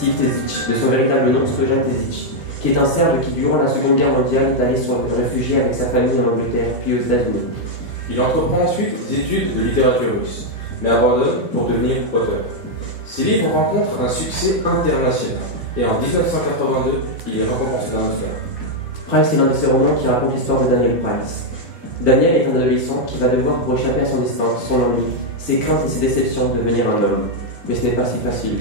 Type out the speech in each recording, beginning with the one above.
Steve Tezic, de son véritable nom Stojan Tezic, qui est un Serbe qui, durant la Seconde Guerre mondiale, est allé se réfugier avec sa famille en Angleterre, puis aux États-Unis. Il entreprend ensuite des études de littérature russe, mais abandonne pour devenir auteur. Ses livres rencontrent un succès international, et en 1982, il est récompensé d'un Oscar. Price est l'un de ces romans qui raconte l'histoire de Daniel Price. Daniel est un adolescent qui va devoir, pour échapper à son destin, son ennui, ses craintes et ses déceptions, devenir un homme. Mais ce n'est pas si facile.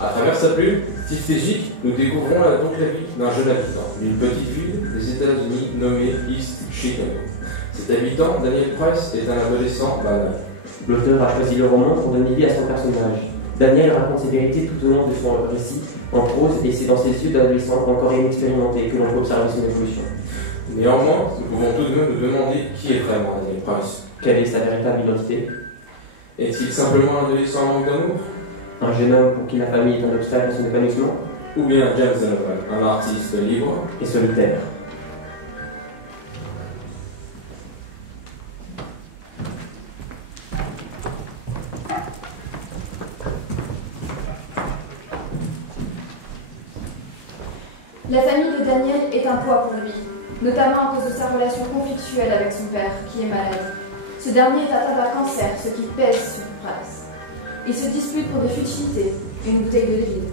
À travers sa plume, Steve Tezic, nous découvrons donc la vie d'un jeune habitant d'une petite ville des États-Unis nommée East Chicago. Cet habitant, Daniel Price, est un adolescent banal. L'auteur a choisi le roman pour donner vie à son personnage. Daniel raconte ses vérités tout au long de son récit, en prose, et c'est dans ses yeux d'adolescent encore inexpérimenté que l'on peut observer son évolution. Néanmoins, nous pouvons tout de même nous demander qui est vraiment Daniel Price. Quelle est sa véritable identité? Est-il simplement un adolescent en manque d'amour? Un jeune homme pour qui la famille est un obstacle à son épanouissement? Ou bien James Donovan, un artiste libre et solitaire? La famille de Daniel est un poids pour lui, notamment à cause de sa relation conflictuelle avec son père, qui est malade. Ce dernier est atteint d'un cancer, ce qui pèse sur Price. Ils se disputent pour des futilités, une bouteille de vide.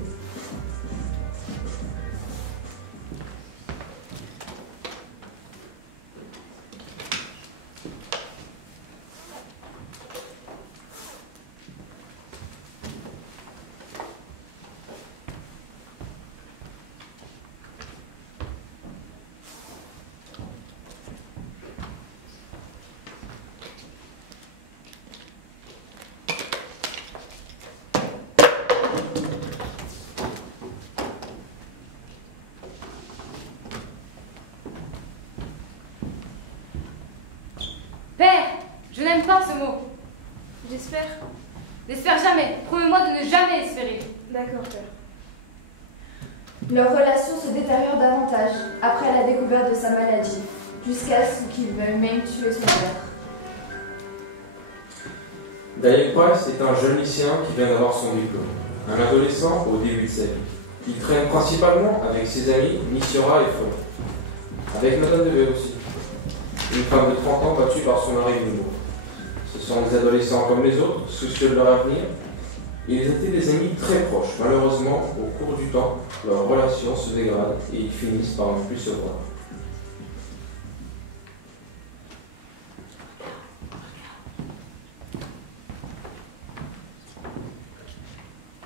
Père, je n'aime pas ce mot. J'espère. N'espère jamais. Promets-moi de ne jamais espérer. D'accord, père. Leur relation se détériore davantage après la découverte de sa maladie, jusqu'à ce qu'il veuille même tuer son père. Daniel Price est un jeune lycéen qui vient d'avoir son diplôme. Un adolescent au début de sa vie. Il traîne principalement avec ses amis Nishira et Flo. Avec Madame Devey aussi. Une femme de 30 ans battue par son mari de nouveau. Ce sont des adolescents comme les autres, soucieux de leur avenir. Ils étaient des amis très proches. Malheureusement, au cours du temps, leur relation se dégrade et ils finissent par ne plus se voir.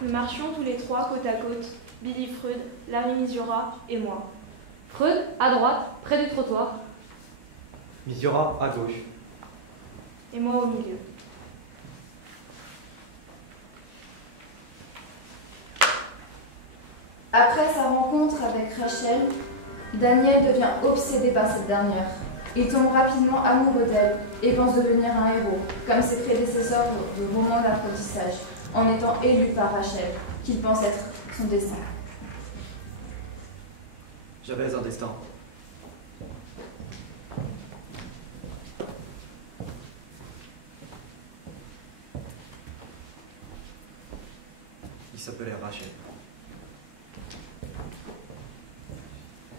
Nous marchions tous les trois côte à côte, Billy Freud, Larry Misiora et moi. Freud, à droite, près du trottoir. Misiora à gauche. Et moi au milieu. Après sa rencontre avec Rachel, Daniel devient obsédé par cette dernière. Il tombe rapidement amoureux d'elle et pense devenir un héros, comme ses prédécesseurs de romans d'apprentissage, en étant élu par Rachel, qu'il pense être son destin. J'avais un destin. Il s'appelait Rachel.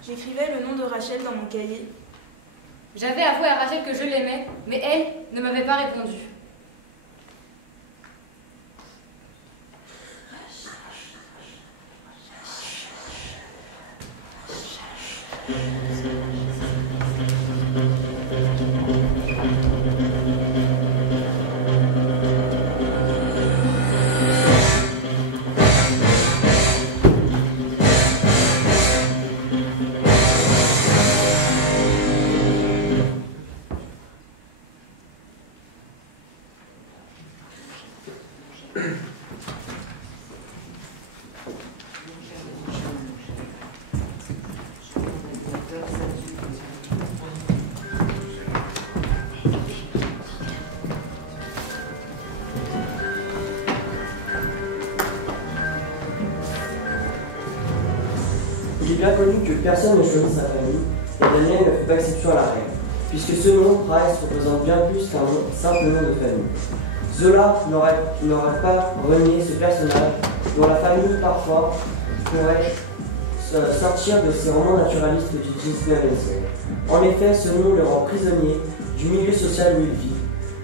J'écrivais le nom de Rachel dans mon cahier. J'avais avoué à Rachel que je l'aimais, mais elle ne m'avait pas répondu. Il est bien connu que personne ne choisit sa famille, et Daniel ne fait pas exception à la règle, puisque ce nom, Price, représente bien plus qu'un simple nom de famille. Zola n'aurait pas renié ce personnage, dont la famille parfois pourrait sortir de ces romans naturalistes du 19e siècle. En effet, ce nom le rend prisonnier du milieu social où il vit,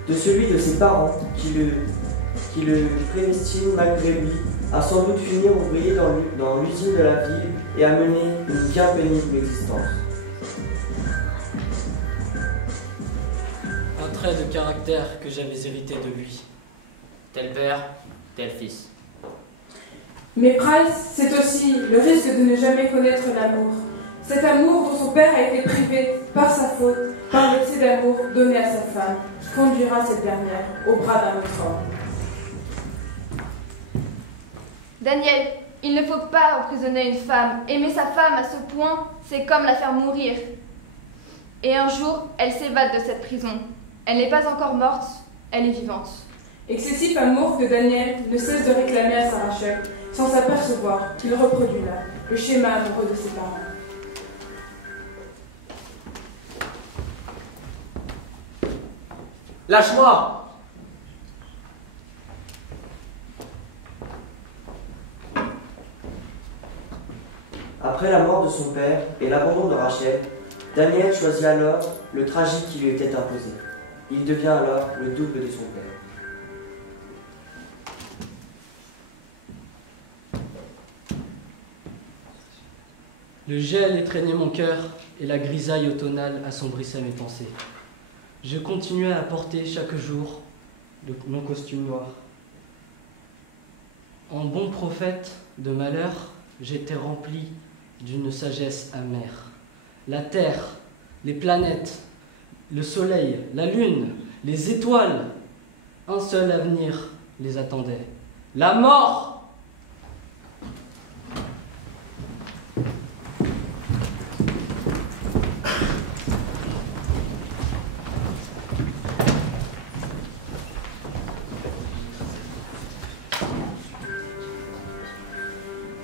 de celui de ses parents qui le prédestinent malgré lui à sans doute finir ouvrier dans l'usine de la ville et à mener une bien pénible existence. Un trait de caractère que j'avais hérité de lui. Tel père, tel fils. Mais Price, c'est aussi le risque de ne jamais connaître l'amour. Cet amour dont son père a été privé par sa faute, par l'excès d'amour donné à sa femme, qui conduira cette dernière au bras d'un autre homme. Daniel, il ne faut pas emprisonner une femme. Aimer sa femme à ce point, c'est comme la faire mourir. Et un jour, elle s'évade de cette prison. Elle n'est pas encore morte, elle est vivante. Excessif amour que Daniel ne cesse de réclamer à sa Rachel, sans s'apercevoir qu'il reproduit là le schéma amoureux de ses parents. Lâche-moi! Après la mort de son père et l'abandon de Rachel, Daniel choisit alors le tragique qui lui était imposé. Il devient alors le double de son père. Le gel étreignait mon cœur et la grisaille automnale assombrissait mes pensées. Je continuais à porter chaque jour mon costume noir. En bon prophète de malheur, j'étais rempli d'une sagesse amère. La terre, les planètes, le soleil, la lune, les étoiles, un seul avenir les attendait. La mort!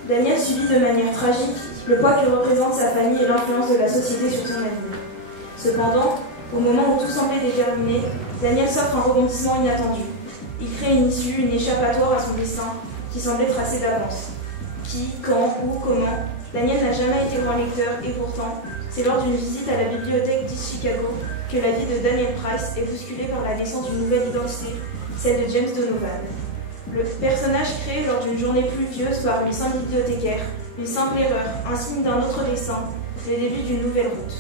Daniel subit de manière tragique le poids que représente sa famille et l'influence de la société sur son avenir. Cependant, au moment où tout semblait déterminé, Daniel s'offre un rebondissement inattendu. Il crée une issue, une échappatoire à son destin qui semblait tracé d'avance. Qui, quand, où, comment, Daniel n'a jamais été grand lecteur et pourtant, c'est lors d'une visite à la bibliothèque d'East Chicago que la vie de Daniel Price est bousculée par la naissance d'une nouvelle identité, celle de James Donovan. Le personnage créé lors d'une journée pluvieuse par une simple bibliothécaire, une simple erreur, un signe d'un autre destin, le début d'une nouvelle route.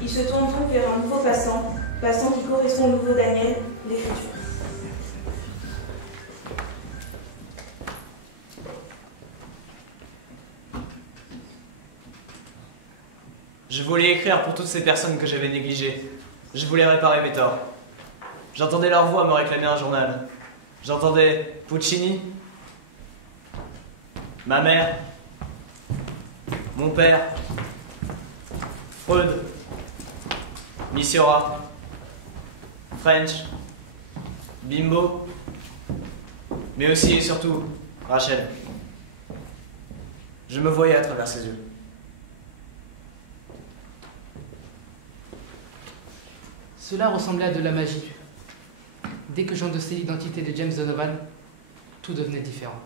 Il se tourne donc vers un nouveau passant qui correspond au nouveau Daniel, l'écriture. Je voulais écrire pour toutes ces personnes que j'avais négligées. Je voulais réparer mes torts. J'entendais leur voix me réclamer un journal. J'entendais Puccini, ma mère, mon père, Freud, Missiora, French, Bimbo, mais aussi et surtout Rachel. Je me voyais à travers ses yeux. Cela ressemblait à de la magie. Dès que j'endossais l'identité de James Donovan, tout devenait différent.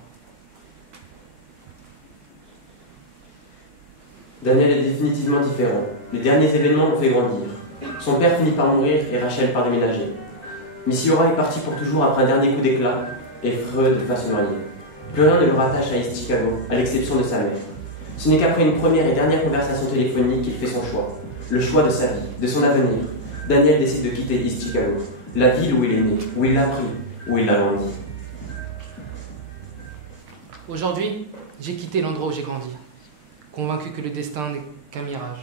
Daniel est définitivement différent. Les derniers événements l'ont fait grandir. Son père finit par mourir et Rachel par déménager. Missiora est parti pour toujours après un dernier coup d'éclat et Freud va se marier. Plus rien ne le rattache à East Chicago, à l'exception de sa mère. Ce n'est qu'après une première et dernière conversation téléphonique qu'il fait son choix. Le choix de sa vie, de son avenir. Daniel décide de quitter East Chicago, la ville où il est né, où il a appris, où il a grandi. Aujourd'hui, j'ai quitté l'endroit où j'ai grandi, convaincu que le destin n'est qu'un mirage.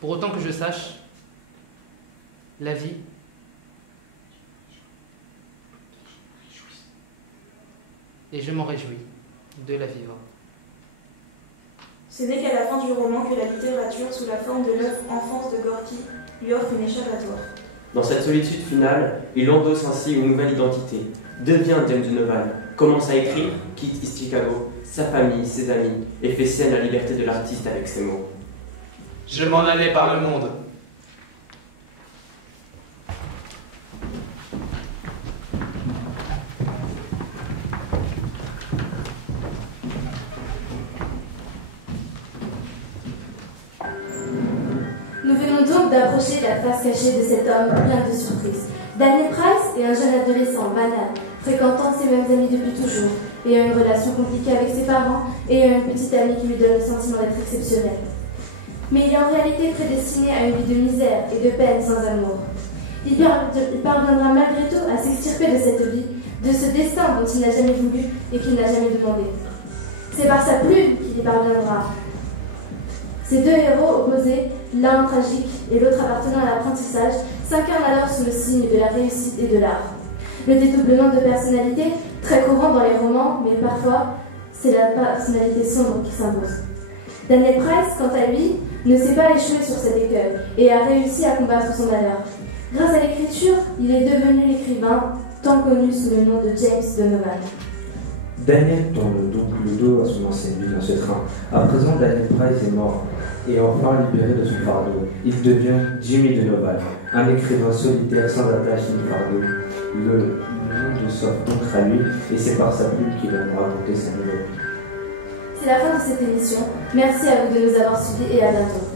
Pour autant que je sache, la vie et je m'en réjouis de la vivre. Ce n'est qu'à la fin du roman que la littérature, sous la forme de l'œuvre Enfance de Gorky, lui offre une échappatoire. Dans cette solitude finale, il endosse ainsi une nouvelle identité, devient James Donovan, commence à écrire, quitte East Chicago, sa famille, ses amis, et fait scène la liberté de l'artiste avec ses mots. Je m'en allais par le monde. donc d'approcher la face cachée de cet homme plein de surprises. Daniel Price est un jeune adolescent banal, fréquentant ses mêmes amis depuis toujours, ayant une relation compliquée avec ses parents et ayant une petite amie qui lui donne le sentiment d'être exceptionnel. Mais il est en réalité prédestiné à une vie de misère et de peine sans amour. Il parviendra malgré tout à s'extirper de cette vie, de ce destin dont il n'a jamais voulu et qu'il n'a jamais demandé. C'est par sa plume qu'il y parviendra. Ces deux héros opposés, l'un tragique et l'autre appartenant à l'apprentissage, s'incarnent alors sous le signe de la réussite et de l'art. Le dédoublement de personnalité, très courant dans les romans, mais parfois, c'est la personnalité sombre qui s'impose. Daniel Price, quant à lui, ne s'est pas échoué sur cet écueil et a réussi à combattre son malheur. Grâce à l'écriture, il est devenu l'écrivain, tant connu sous le nom de James Donovan. Daniel tourne donc le dos à son ancienne vie dans ce train. À présent, Daniel Price est mort et enfin libéré de son fardeau. Il devient Jimmy Donovan, un écrivain solitaire sans attache ni fardeau. Le monde s'offre donc à lui et c'est par sa plume qu'il va nous raconter sa nouvelle vie. C'est la fin de cette émission. Merci à vous de nous avoir suivis et à bientôt.